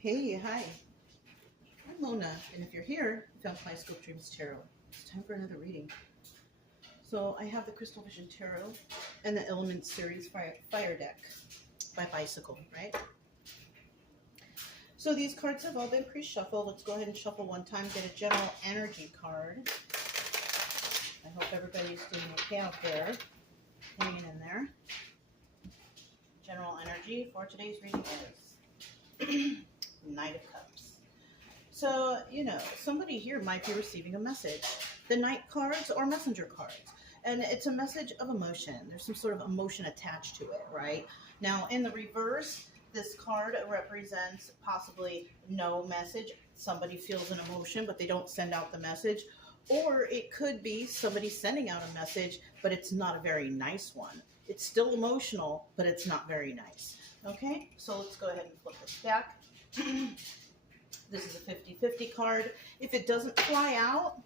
Hey, hi. I'm Mona, and if you're here, you found Kaleidoscope Dreams Tarot. It's time for another reading. So I have the Crystal Vision Tarot and the Element Series Fire Deck by Bicycle, right? So these cards have all been pre-shuffled. Let's go ahead and shuffle one time, get a general energy card. I hope everybody's doing okay out there, hanging in there. General energy for today's reading is Knight of Cups. So, somebody here might be receiving a message. The Knight cards or messenger cards. And it's a message of emotion. There's some sort of emotion attached to it, right? Now, in the reverse, this card represents possibly no message. Somebody feels an emotion, but they don't send out the message. Or it could be somebody sending out a message, but it's not a very nice one. It's still emotional, but it's not very nice. Okay, so let's go ahead and flip this back. This is a 50-50 card. If it doesn't fly out,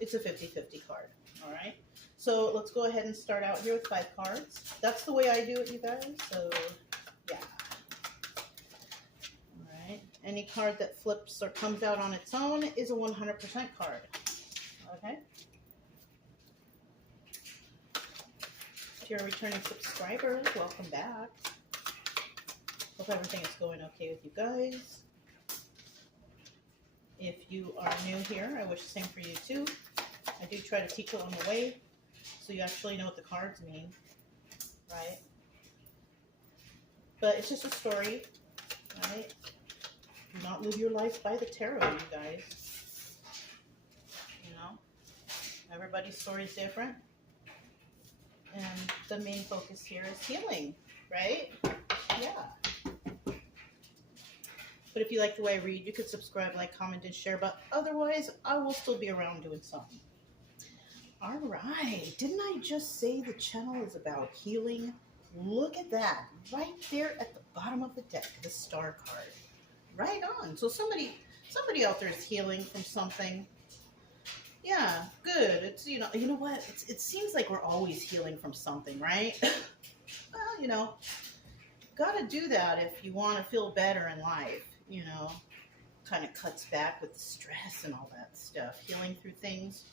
it's a 50-50 card. All right. So let's go ahead and start out here with 5 cards. That's the way I do it, you guys. So, yeah. All right. Any card that flips or comes out on its own is a 100% card. Okay. If you're a returning subscriber, welcome back. Hope everything is going okay with you guys. If you are new here, I wish the same for you too. I do try to teach along the way, so you actually know what the cards mean, right? But it's just a story, right? Do not live your life by the tarot, you guys. Everybody's story is different. And the main focus here is healing, right? Yeah. But if you like the way I read, you could subscribe, like, comment, and share. But otherwise, I will still be around doing something. All right. Didn't I just say the channel is about healing? Look at that. Right there at the bottom of the deck, the star card. Right on. So somebody out there is healing from something. Yeah, good. It's, you know what? It seems like we're always healing from something, right? Well, got to do that if you want to feel better in life. Kind of cuts back with the stress and all that stuff, healing through things,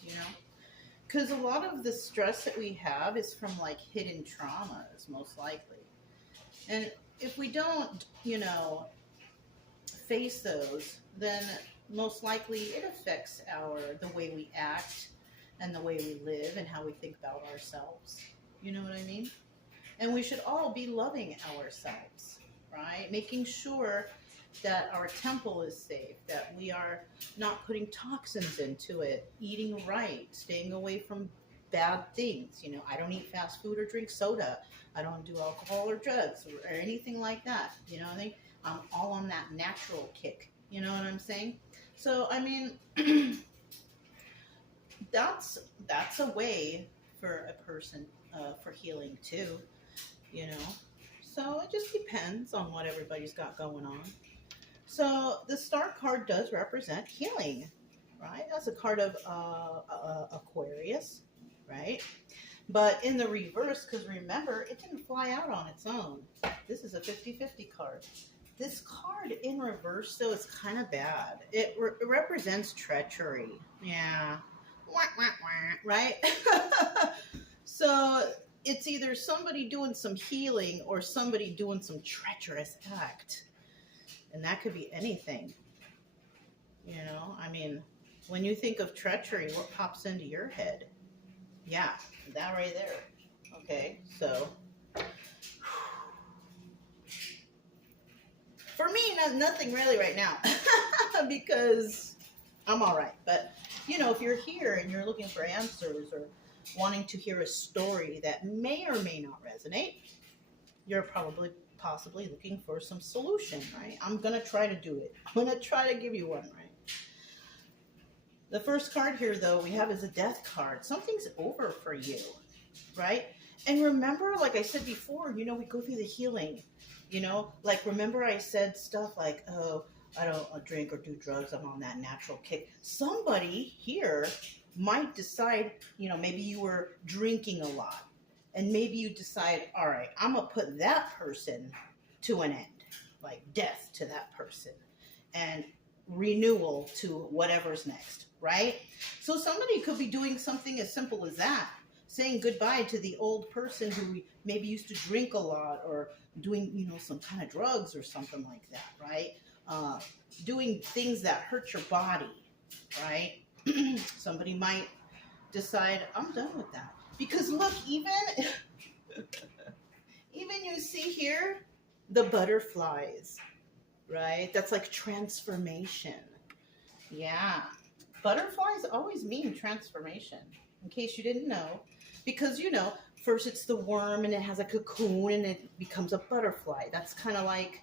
because a lot of the stress that we have is from like hidden traumas, most likely. And if we don't, face those, then most likely it affects the way we act and the way we live and how we think about ourselves. You know what I mean? And we should all be loving ourselves, right? Making sure that our temple is safe, that we are not putting toxins into it, eating right, staying away from bad things. I don't eat fast food or drink soda. I don't do alcohol or drugs or anything like that. I'm all on that natural kick. You know what I'm saying? So, that's a way for a person for healing too, So it just depends on what everybody's got going on. So the star card does represent healing, right? That's a card of Aquarius, right? But in the reverse, because remember, it didn't fly out on its own. This is a 50-50 card. This card in reverse, though, is kind of bad. It represents treachery. Yeah. Wah, wah, wah, right? So it's either somebody doing some healing or somebody doing some treacherous act. And that could be anything. When you think of treachery, what pops into your head? Yeah, that right there. Okay, so for me, nothing really right now because I'm all right. But, if you're here and you're looking for answers or wanting to hear a story that may or may not resonate, you're possibly looking for some solution, right? I'm going to try to do it. I'm going to try to give you one, right? The first card here, though, we have is a death card. Something's over for you, right? And remember, like I said before, we go through the healing, remember I said stuff like, oh, I don't drink or do drugs. I'm on that natural kick. Somebody here might decide, maybe you were drinking a lot. And maybe you decide, all right, I'm going to put that person to an end. like death to that person and renewal to whatever's next, right? So somebody could be doing something as simple as that, saying goodbye to the old person who maybe used to drink a lot, or doing, you know, some kind of drugs or something like that, right? Doing things that hurt your body, right? Somebody might decide, I'm done with that. Because look, even you see here, the butterflies, right? That's like transformation. Yeah. Butterflies always mean transformation, in case you didn't know. Because, you know, first it's the worm and it has a cocoon and it becomes a butterfly. That's kind of like,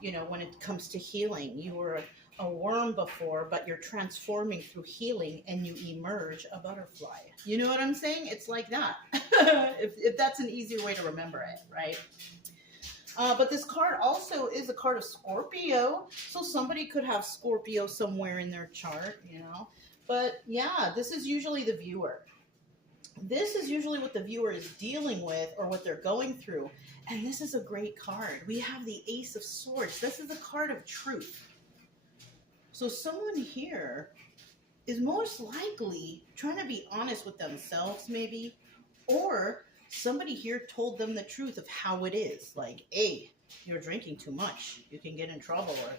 you know, when it comes to healing. You were a worm before, but you're transforming through healing and you emerge a butterfly. You know what I'm saying? It's like that. if that's an easier way to remember it, right? But this card also is a card of Scorpio. So somebody could have Scorpio somewhere in their chart, you know. But yeah, this is usually the viewer. This is usually what the viewer is dealing with or what they're going through. And this is a great card. We have the Ace of Swords. This is a card of truth. So someone here is most likely trying to be honest with themselves, maybe, or somebody here told them the truth of how it is. Like, hey, you're drinking too much. You can get in trouble, or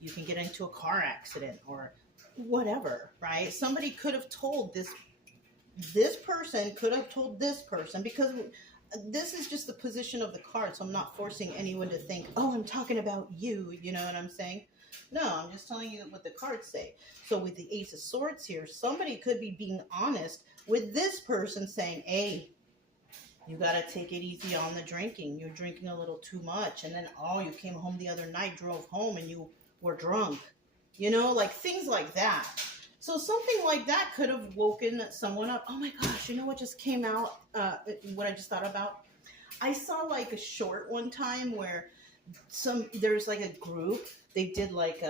you can get into a car accident, or whatever, right? Somebody could have told this person could have told this person, because this is just the position of the card. So I'm not forcing anyone to think, oh, I'm talking about you. You know what I'm saying? No, I'm just telling you what the cards say. So with the Ace of Swords here, somebody could be being honest with this person, saying, hey, you got to take it easy on the drinking. You're drinking a little too much. And then, oh, you came home the other night, drove home, and you were drunk. You know, like things like that. So something like that could have woken someone up. Oh my gosh, you know what just came out? What I just thought about? I saw like a short one time where there's like a group. They did like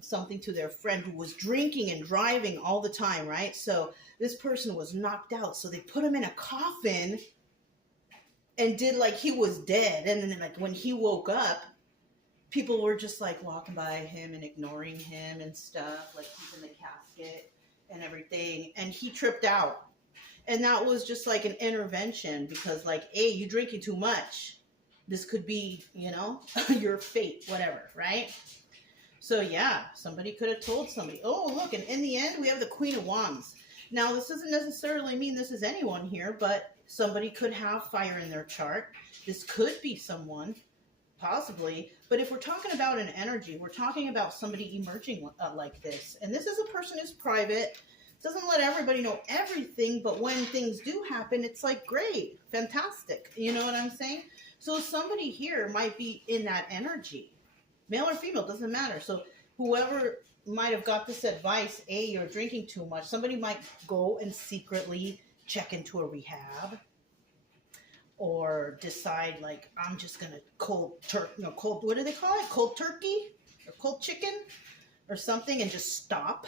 something to their friend who was drinking and driving all the time, right? So this person was knocked out. So they put him in a coffin and did like he was dead. And then like when he woke up, people were just like walking by him and ignoring him and stuff, like he's in the casket and everything. And he tripped out. And that was just like an intervention, because like, hey, you drinking too much. This could be, you know, your fate, whatever, right? So yeah, somebody could have told somebody, oh, look, and in the end, we have the Queen of Wands. Now, this doesn't necessarily mean this is anyone here, but somebody could have fire in their chart. This could be someone, possibly. But if we're talking about an energy, we're talking about somebody emerging like this. And this is a person who's private, doesn't let everybody know everything, but when things do happen, it's like, great, fantastic. You know what I'm saying? So somebody here might be in that energy. Male or female, doesn't matter. So whoever might have got this advice, hey, you're drinking too much, somebody might go and secretly check into a rehab, or decide like, I'm just gonna cold, what do they call it? Cold turkey or cold chicken or something, and just stop,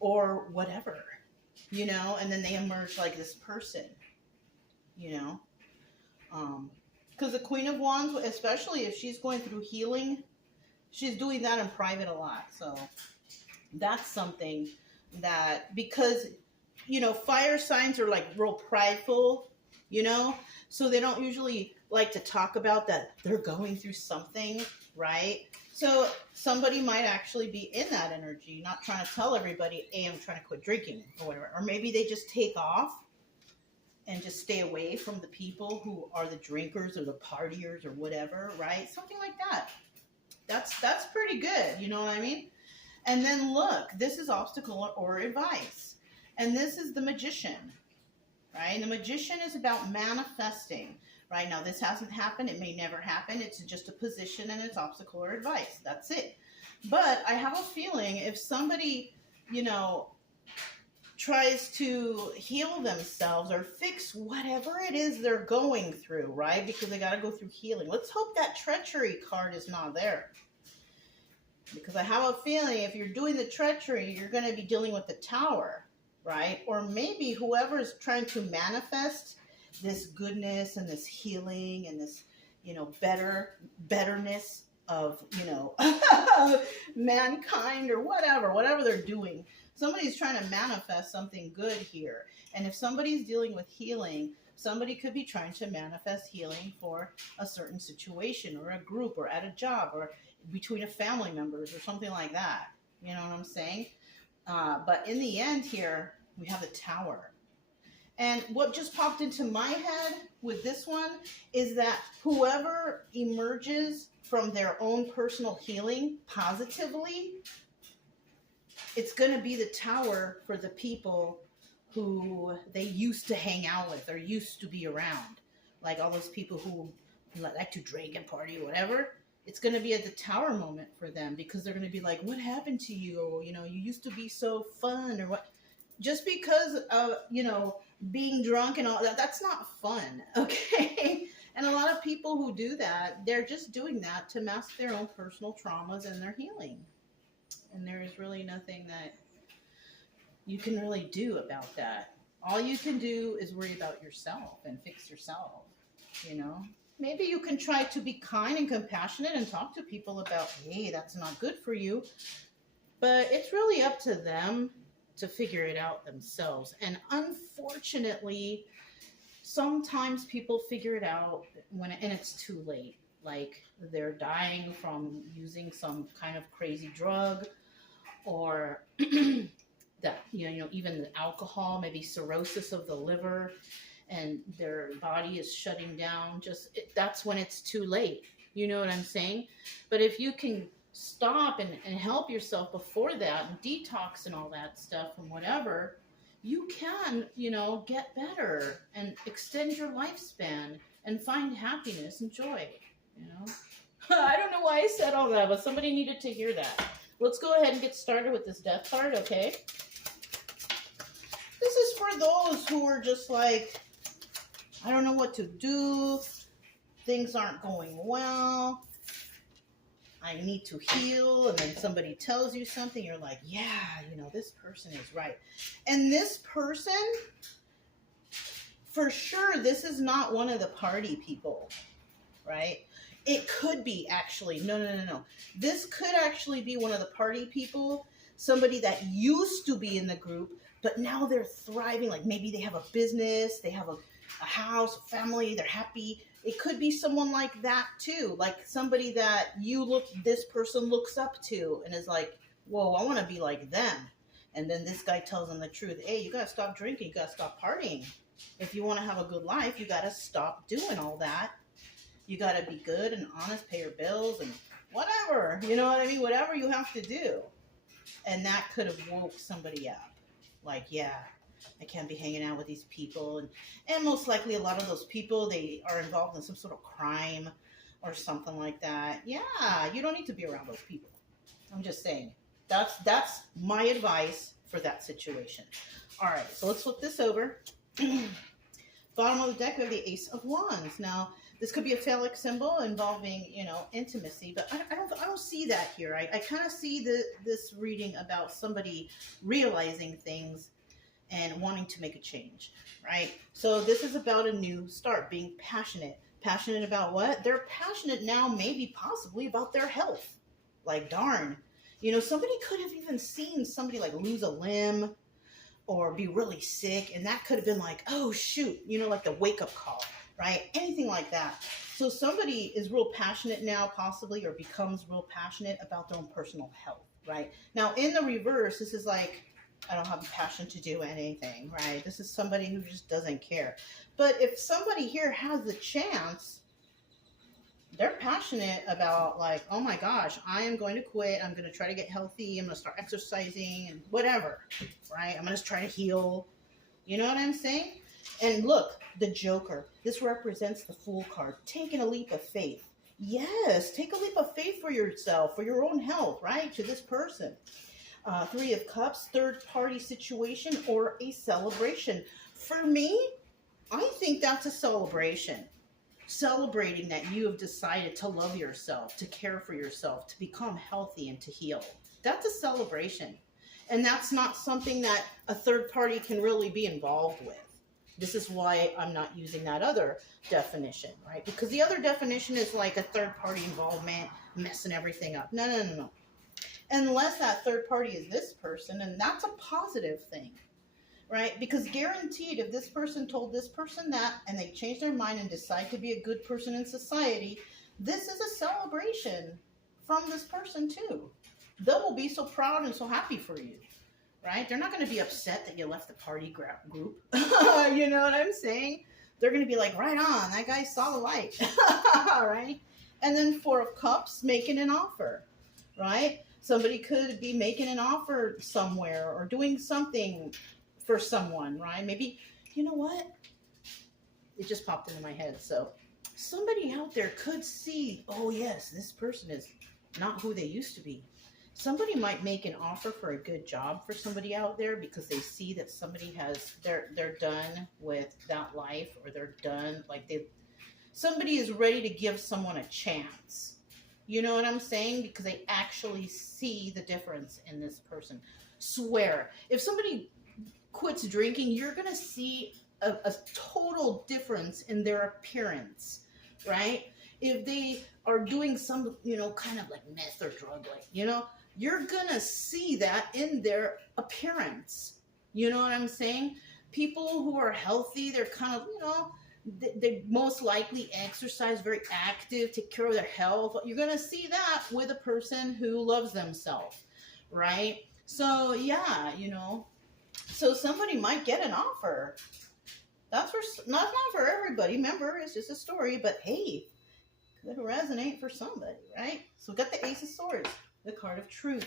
or whatever, you know, and then they emerge like this person, you know, because the Queen of Wands, especially if she's going through healing, she's doing that in private a lot. So that's something that, because, you know, fire signs are like real prideful, you know, so they don't usually like to talk about that they're going through something, right? So somebody might actually be in that energy, not trying to tell everybody, hey, I'm trying to quit drinking or whatever. Or maybe they just take off and just stay away from the people who are the drinkers or the partiers or whatever, right? Something like that. That's pretty good, you know what I mean? And then look, this is obstacle or advice. And this is the Magician, right? And the Magician is about manifesting. Right now, this hasn't happened. It may never happen. It's just a position and it's obstacle or advice. That's it. But I have a feeling if somebody, you know, tries to heal themselves or fix whatever it is they're going through, right? Because they got to go through healing. Let's hope that treachery card is not there. Because I have a feeling if you're doing the treachery, you're going to be dealing with the Tower, right? Or maybe whoever is trying to manifest this goodness and this healing and this, betterness of, mankind or whatever they're doing. Somebody's trying to manifest something good here. And if somebody's dealing with healing, somebody could be trying to manifest healing for a certain situation or a group or at a job or between a family members or something like that. You know what I'm saying? But in the end here, we have the Tower. And what just popped into my head with this one is that whoever emerges from their own personal healing positively, it's going to be the Tower for the people who they used to hang out with or used to be around. Like all those people who like to drink and party or whatever. It's going to be at the Tower moment for them because they're going to be like, what happened to you? You used to be so fun or what? Just because of, being drunk and all that, that's not fun, okay? And a lot of people who do that, they're just doing that to mask their own personal traumas and their healing. And there is really nothing that you can really do about that. All you can do is worry about yourself and fix yourself, Maybe you can try to be kind and compassionate and talk to people about, hey, that's not good for you. But it's really up to them to figure it out themselves. And unfortunately, sometimes people figure it out and it's too late. Like they're dying from using some kind of crazy drug or that, even the alcohol, maybe cirrhosis of the liver, and their body is shutting down. That's when it's too late. You know what I'm saying? But if you can stop and help yourself before that and detox and all that stuff and whatever, you can, get better and extend your lifespan and find happiness and joy, I don't know why I said all that, but somebody needed to hear that. Let's go ahead and get started with this Death card, okay? This is for those who are just like, I don't know what to do. Things aren't going well. I need to heal. And then somebody tells you something. You're like, yeah, this person is right. And this person, for sure, this is not one of the party people, right? It could be actually. No. This could actually be one of the party people. Somebody that used to be in the group, but now they're thriving. Like maybe they have a business. They have a house, a family, they're happy. It could be someone like that too, like somebody that this person looks up to and is like, whoa, I want to be like them. And then this guy tells them the truth. Hey, you got to stop drinking. You got to stop partying. If you want to have a good life, you got to stop doing all that. You got to be good and honest, pay your bills and whatever, you know what I mean? Whatever you have to do. And that could have woke somebody up. Like, yeah, I can't be hanging out with these people. And most likely a lot of those people, they are involved in some sort of crime or something like that. Yeah, you don't need to be around those people. I'm just saying. That's my advice for that situation. All right, so let's flip this over. Bottom of the deck, we have the Ace of Wands. Now, this could be a phallic symbol involving, intimacy, but I don't see that here. I kind of see this reading about somebody realizing things and wanting to make a change, right? So this is about a new start, being passionate. Passionate about what? They're passionate now, maybe possibly about their health. Like, darn. Somebody could have even seen somebody like lose a limb or be really sick, and that could have been like, oh, shoot, like the wake-up call, right? Anything like that. So somebody is real passionate now, possibly, or becomes real passionate about their own personal health, right? Now, in the reverse, this is like, I don't have a passion to do anything, right? This is somebody who just doesn't care. But if somebody here has the chance, they're passionate about like, oh my gosh, I am going to quit. I'm going to try to get healthy. I'm going to start exercising and whatever, right? I'm going to try to heal. You know what I'm saying? And look, the Joker. This represents the Fool card. Taking a leap of faith. Yes, take a leap of faith for yourself, for your own health, right? To this person. Three of Cups, third party situation, or a celebration. For me, I think that's a celebration. Celebrating that you have decided to love yourself, to care for yourself, to become healthy and to heal. That's a celebration. And that's not something that a third party can really be involved with. This is why I'm not using that other definition, right? Because the other definition is like a third party involvement, messing everything up. No, no, no, no. Unless that third party is this person, and that's a positive thing, right? Because guaranteed, if this person told this person that, and they change their mind and decide to be a good person in society, this is a celebration from this person too. They will be so proud and so happy for you, right? They're not going to be upset that you left the party group. You know what I'm saying? They're going to be like, right on, that guy saw the light, right? And then Four of Cups, making an offer, right? Somebody could be making an offer somewhere or doing something for someone, right? Maybe, you know what? It just popped into my head. So somebody out there could see, oh yes, this person is not who they used to be. Somebody might make an offer for a good job for somebody out there because they see that somebody has, they're done with that life, or they're done, like somebody is ready to give someone a chance. You know what I'm saying? Because they actually see the difference in this person. Swear, if somebody quits drinking, you're going to see a total difference in their appearance, right? If they are doing some, you know, kind of like meth or drug, like, you know, you're going to see that in their appearance. You know what I'm saying? People who are healthy, they're kind of, you know, they most likely exercise, very active, take care of their health. You're going to see that with a person who loves themselves, right? So, yeah, you know, so somebody might get an offer. That's not for everybody. Remember, it's just a story, but hey, could resonate for somebody, right? So we got the Ace of Swords, the card of truth.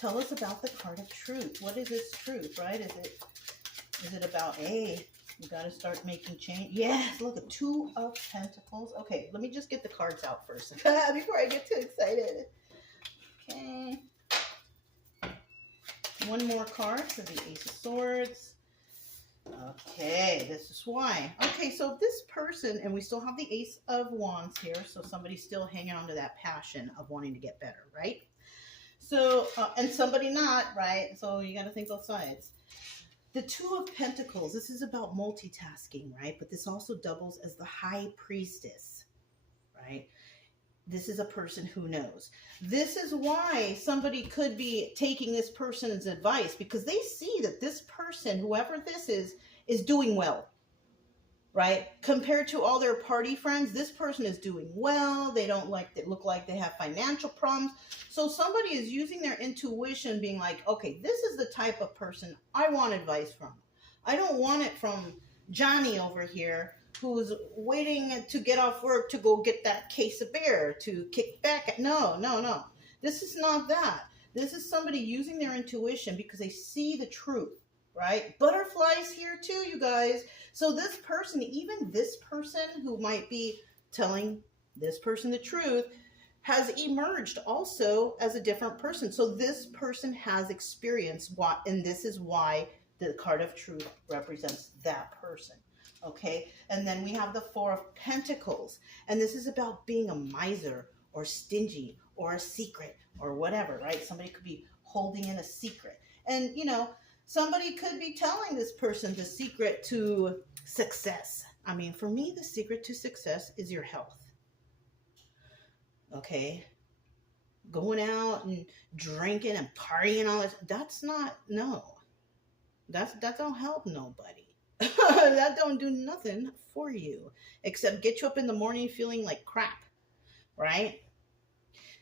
Tell us about the card of truth. What is this truth, right? Is it about, hey, you got to start making change? Yes, look, at Two of Pentacles. Okay, let me just get the cards out first before I get too excited. Okay. One more card for the Ace of Swords. Okay, this is why. Okay, so this person, and we still have the Ace of Wands here, so somebody's still hanging on to that passion of wanting to get better, right? So, and somebody not, right? So you got to think both sides. The Two of Pentacles, this is about multitasking, right? But this also doubles as the High Priestess, right? This is a person who knows. This is why somebody could be taking this person's advice, because they see that this person, whoever this is doing well, right? Compared to all their party friends, this person is doing well. They look like they have financial problems. So somebody is using their intuition, being like, okay, this is the type of person I want advice from. I don't want it from Johnny over here, who's waiting to get off work to go get that case of beer to kick back. No, no, no. This is not that. This is somebody using their intuition because they see the truth, right? Butterflies here too, you guys. So this person, even this person who might be telling this person the truth, has emerged also as a different person. So this person has experienced what, and this is why the card of truth represents that person. Okay, and then we have the Four of Pentacles, and this is about being a miser or stingy or a secret or whatever, right? Somebody could be holding in a secret, and you know, somebody could be telling this person the secret to success. I mean, for me, the secret to success is your health. Okay, going out and drinking and partying and all this, that's not, no, that don't help nobody. That don't do nothing for you except get you up in the morning feeling like crap, right?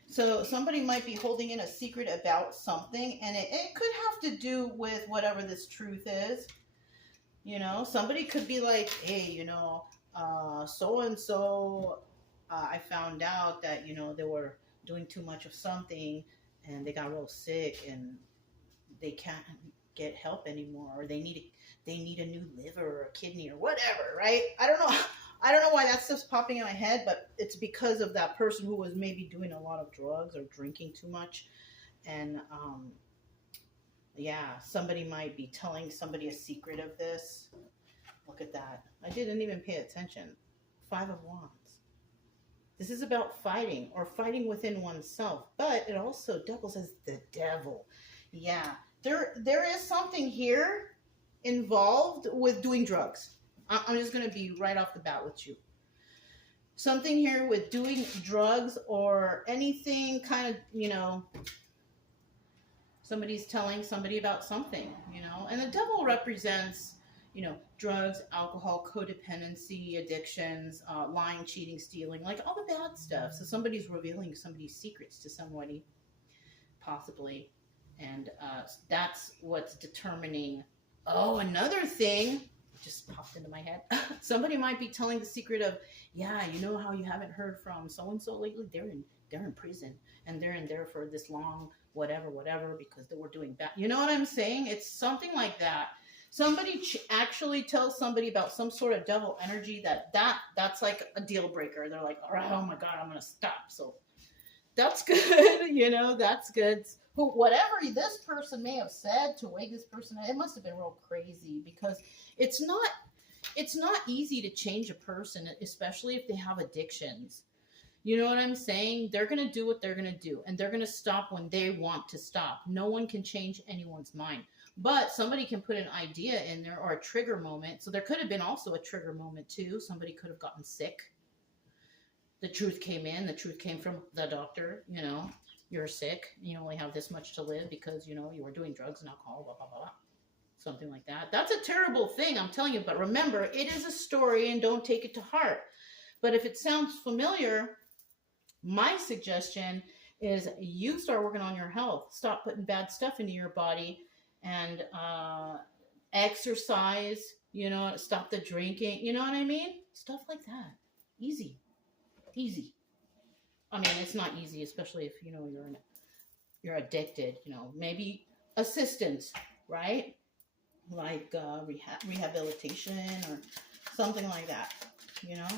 So somebody might be holding in a secret about something, and it could have to do with whatever this truth is. You know, somebody could be like, hey, you know, so-and-so, I found out that, you know, they were doing too much of something and they got real sick and they can't get help anymore, or they need a new liver or a kidney or whatever, right? I don't know why that stuff's popping in my head, but it's because of that person who was maybe doing a lot of drugs or drinking too much. And yeah, somebody might be telling somebody a secret of this. Look at that. I didn't even pay attention. Five of Wands. This is about fighting or fighting within oneself, but it also doubles as the devil. Yeah, there is something here involved with doing drugs. I'm just going to be right off the bat with you. Something here with doing drugs or anything kind of, you know, somebody's telling somebody about something, you know, and the devil represents, you know, drugs, alcohol, codependency, addictions, lying, cheating, stealing, like all the bad stuff. So somebody's revealing somebody's secrets to somebody, possibly. And that's what's determining. Oh, another thing just popped into my head. Somebody might be telling the secret of, yeah, you know how you haven't heard from so-and-so lately? They're in prison, and they're in there for this long, whatever, because they were doing bad. You know what I'm saying? It's something like that. Somebody actually tells somebody about some sort of devil energy that's like a deal breaker. They're like, all right, oh my God, I'm going to stop. So that's good. You know, that's good. Whatever this person may have said to wake this person, it must have been real crazy, because it's not easy to change a person, especially if they have addictions. You know what I'm saying? They're going to do what they're going to do, and they're going to stop when they want to stop. No one can change anyone's mind, but somebody can put an idea in there or a trigger moment. So there could have been also a trigger moment too. Somebody could have gotten sick. The truth came in. The truth came from the doctor, you know. You're sick, you only have this much to live because, you know, you were doing drugs and alcohol, blah, blah, blah. Something like that. That's a terrible thing, I'm telling you. But remember, it is a story and don't take it to heart. But if it sounds familiar, my suggestion is you start working on your health. Stop putting bad stuff into your body and exercise, you know, stop the drinking. You know what I mean? Stuff like that. Easy. I mean, it's not easy, especially if, you know, you're addicted, you know, maybe assistance, right? Like rehabilitation or something like that, you know,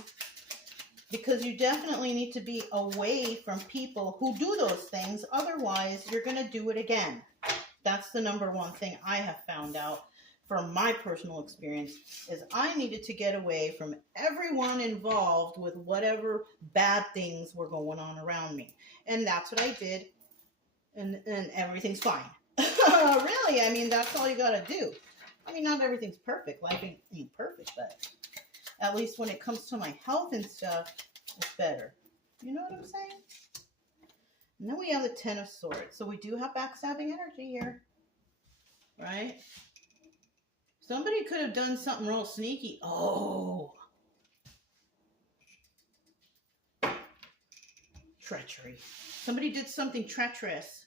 because you definitely need to be away from people who do those things. Otherwise, you're going to do it again. That's the number one thing I have found out from my personal experience, is I needed to get away from everyone involved with whatever bad things were going on around me. And that's what I did. And everything's fine. Really, I mean, that's all you got to do. I mean, not everything's perfect. Life ain't perfect, but at least when it comes to my health and stuff, it's better. You know what I'm saying? And then we have the Ten of Swords. So we do have backstabbing energy here, right? Somebody could have done something real sneaky. Oh. Treachery. Somebody did something treacherous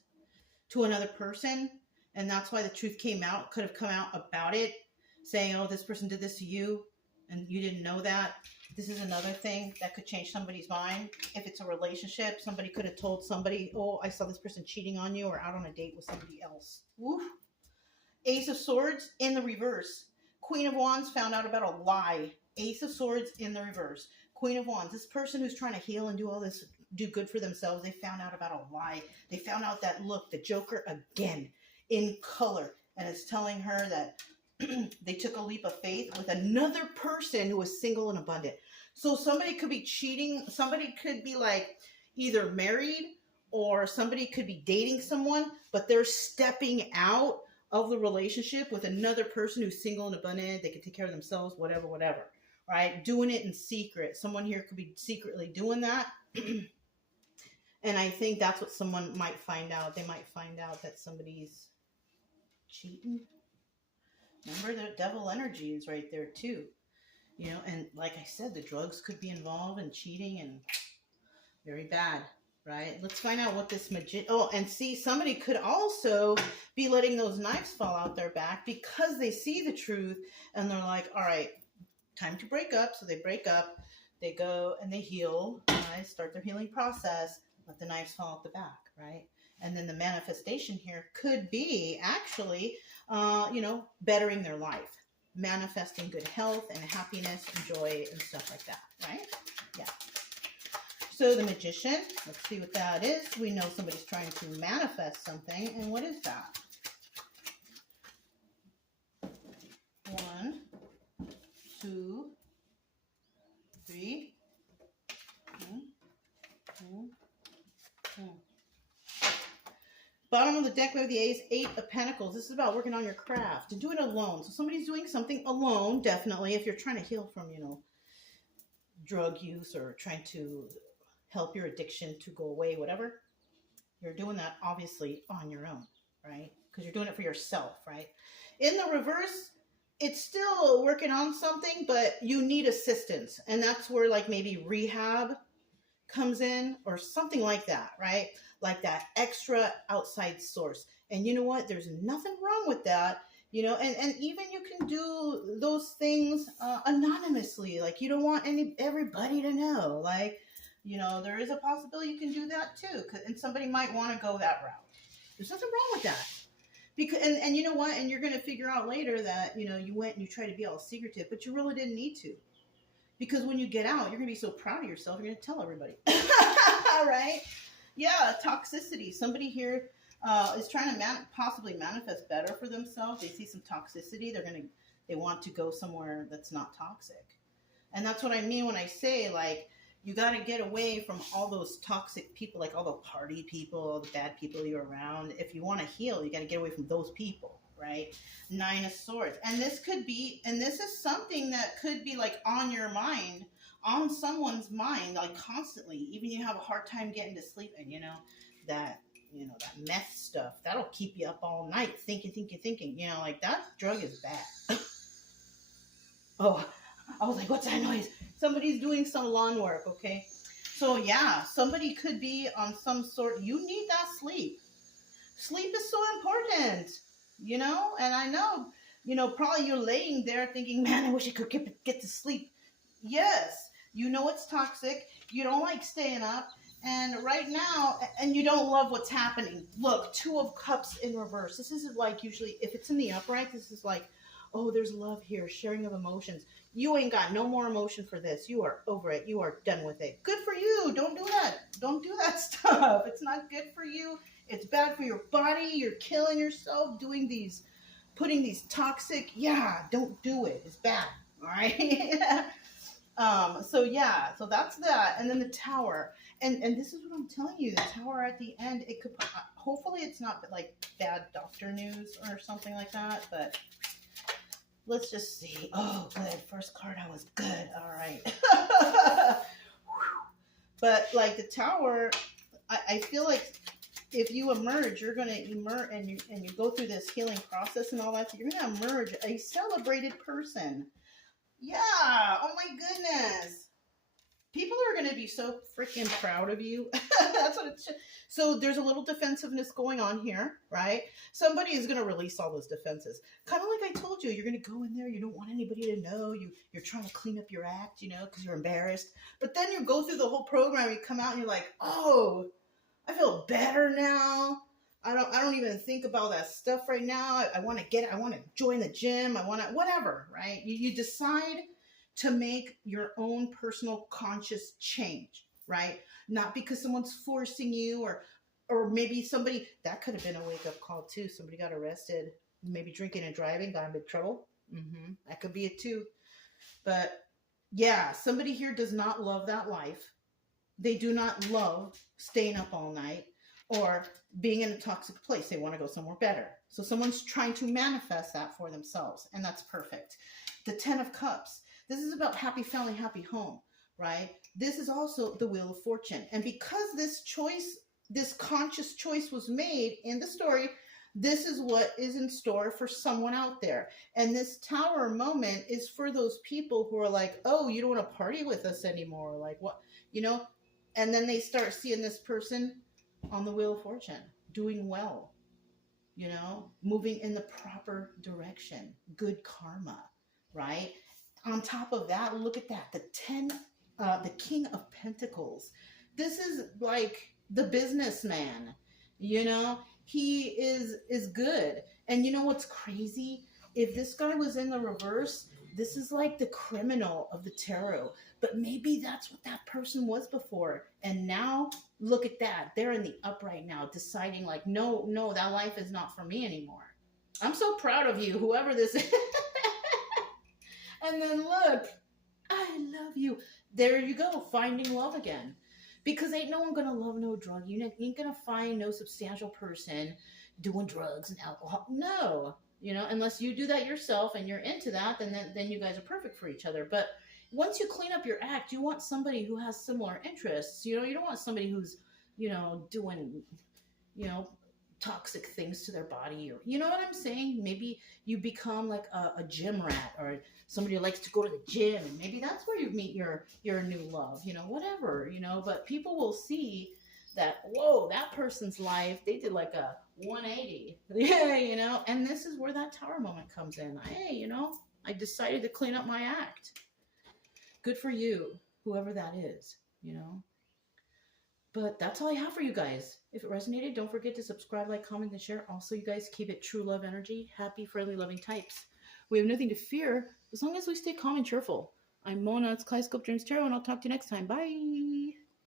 to another person, and that's why the truth came out. Could have come out about it, saying, oh, this person did this to you, and you didn't know that. This is another thing that could change somebody's mind. If it's a relationship, somebody could have told somebody, oh, I saw this person cheating on you or out on a date with somebody else. Woof. Ace of Swords in the reverse. Queen of Wands found out about a lie. Ace of Swords in the reverse. Queen of Wands. This person who's trying to heal and do all this, do good for themselves, they found out about a lie. They found out that, look, the Joker again in color. And it's telling her that they took a leap of faith with another person who was single and abundant. So somebody could be cheating. Somebody could be like either married, or somebody could be dating someone, but they're stepping out of the relationship with another person who's single and abundant. They can take care of themselves, whatever, right? Doing it in secret. Someone here could be secretly doing that. And I think that's what someone might find out. They might find out that somebody's cheating. Remember, the devil energy is right there too. You know, and like I said, the drugs could be involved in cheating, and very bad. Right? Let's find out what this oh, and see, somebody could also be letting those knives fall out their back because they see the truth and they're like, all right, time to break up. So they break up, they go and they heal, right? Start their healing process, let the knives fall out the back, right? And then the manifestation here could be actually, you know, bettering their life, manifesting good health and happiness and joy and stuff like that, right? Yeah. So the Magician, let's see what that is. We know somebody's trying to manifest something. And what is that? 1, 2, 3. Bottom of the deck, we have the Eight of Pentacles. This is about working on your craft and doing it alone. So somebody's doing something alone, definitely, if you're trying to heal from, drug use or trying to help your addiction to go away, whatever. You're doing that, obviously, on your own, right? Because you're doing it for yourself, right? In the reverse, it's still working on something, but you need assistance. And that's where, like, maybe rehab comes in or something like that, right? Like that extra outside source. And you know what? There's nothing wrong with that, and even you can do those things anonymously. Like, you don't want everybody to know. Like, there is a possibility you can do that too. And somebody might want to go that route. There's nothing wrong with that. Because, and you know what? And you're going to figure out later that, you went and you tried to be all secretive, but you really didn't need to. Because when you get out, you're going to be so proud of yourself, you're going to tell everybody. Right? Yeah, toxicity. Somebody here is trying to possibly manifest better for themselves. They see some toxicity. They want to go somewhere that's not toxic. And that's what I mean when I say, like, you got to get away from all those toxic people, like all the party people, all the bad people you're around. If you want to heal, you got to get away from those people, right? Nine of Swords. And this is something that could be like on your mind, on someone's mind, like constantly. Even you have a hard time getting to sleep, and that meth stuff, that'll keep you up all night thinking. Like, that drug is bad. Oh, I was like, what's that noise? Somebody's doing some lawn work, okay? So yeah, somebody could be on some sort, you need that sleep. Sleep is so important, and I know, probably you're laying there thinking, man, I wish I could get to sleep. Yes, it's toxic. You don't like staying up. And right now, and you don't love what's happening. Look, Two of Cups in reverse. This is like, usually, if it's in the upright, this is like, oh, there's love here, sharing of emotions. You ain't got no more emotion for this. You are over it. You are done with it. Good for you. Don't do that. Don't do that stuff. It's not good for you. It's bad for your body. You're killing yourself putting these toxic, don't do it. It's bad. All right. So that's that. And then the Tower. And this is what I'm telling you. The Tower at the end, it could, hopefully it's not like bad doctor news or something like that, but let's just see. Oh, good. First card, I was good. All right. But like the Tower, I feel like if you emerge, you're going to emerge and you go through this healing process and all that. So you're going to emerge a celebrated person. Yeah. Oh my goodness. People are going to be so freaking proud of you. That's what it's. So there's a little defensiveness going on here, right? Somebody is going to release all those defenses. Kind of like I told you, you're going to go in there. You don't want anybody to know. You're trying to clean up your act, because you're embarrassed. But then you go through the whole program. You come out and you're like, oh, I feel better now. I don't even think about that stuff right now. I want to join the gym. I want to, whatever, right? You decide to make your own personal conscious change, right? Not because someone's forcing you or maybe somebody, that could have been a wake-up call too. Somebody got arrested, maybe drinking and driving, got in big trouble. That could be it too. But yeah, somebody here does not love that life. They do not love staying up all night or being in a toxic place. They want to go somewhere better. So someone's trying to manifest that for themselves, and that's perfect. The 10 of Cups. This is about happy family, happy home, right? This is also the Wheel of Fortune. And because this conscious choice was made in the story, this is what is in store for someone out there. And this Tower moment is for those people who are like, oh, you don't want to party with us anymore. Like, what, And then they start seeing this person on the Wheel of Fortune doing well, moving in the proper direction, good karma, right? On top of that, look at that. The King of Pentacles. This is like the businessman, he is good. And you know what's crazy? If this guy was in the reverse, this is like the criminal of the tarot. But maybe that's what that person was before. And now look at that. They're in the upright now, deciding like, no, that life is not for me anymore. I'm so proud of you, whoever this is. And then look, I love you. There you go, finding love again. Because ain't no one gonna love no drug. You ain't gonna find no substantial person doing drugs and alcohol. No, unless you do that yourself and you're into that, then you guys are perfect for each other. But once you clean up your act, you want somebody who has similar interests. You don't want somebody who's, doing, toxic things to their body, or you know what I'm saying? Maybe you become like a gym rat, or somebody who likes to go to the gym, and maybe that's where you meet your new love, whatever, but people will see that, whoa, that person's life, they did like a 180. Yeah, and this is where that tower moment comes in. Hey, I decided to clean up my act. Good for you, whoever that is. But that's all I have for you guys. If it resonated, don't forget to subscribe, like, comment, and share. Also, you guys, keep it true love energy. Happy, friendly, loving types. We have nothing to fear as long as we stay calm and cheerful. I'm Mona. It's Kaleidoscope Dreams Tarot, and I'll talk to you next time. Bye.